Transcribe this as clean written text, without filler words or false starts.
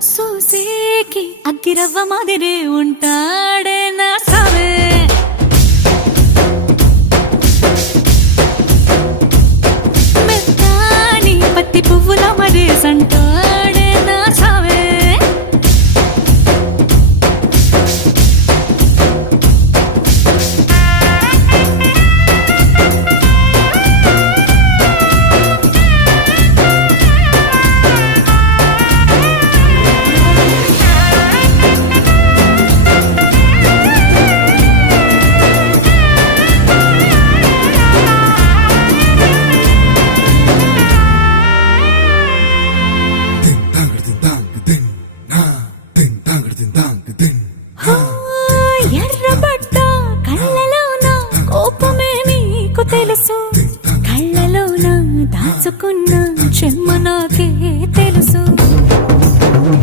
సూసేకి అగ్గిరవ్వ మాదిరే ఉంటాడే నా సావే. మెత్తాని పత్తి పువ్వుల మరే సంటో